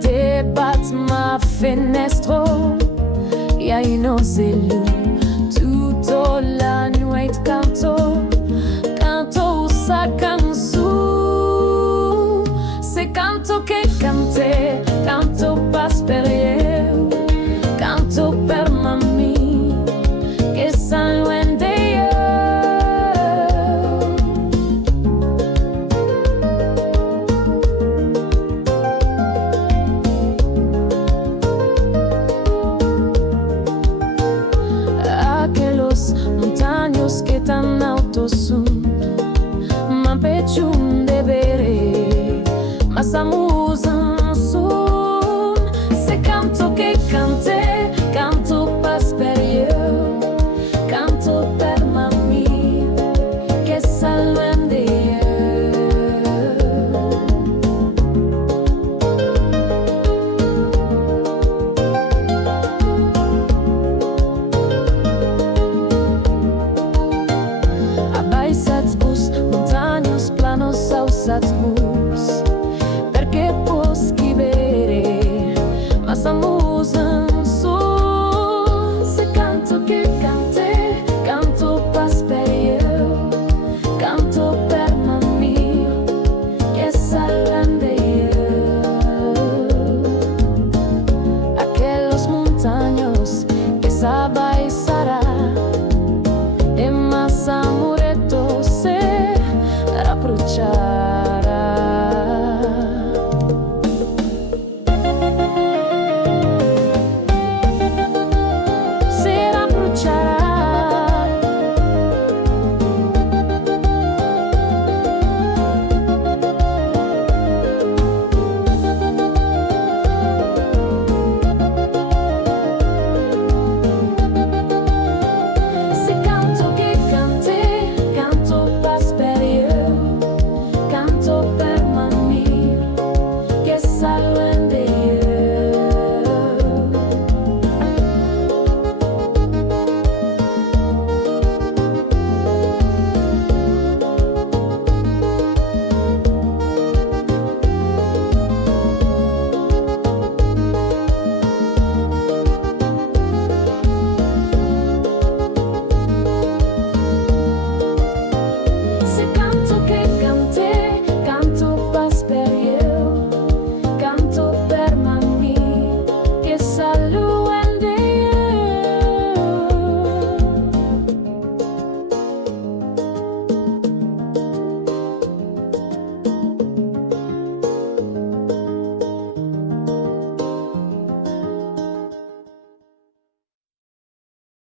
Débatte ma fenêtre, y'a une océan. Tout la nuit canto sa canção. C'est canto que canto pas per eu, canto per mami, que san luende eu. Aqueles montanhos que tan altos son, man pechun de bere, mas amor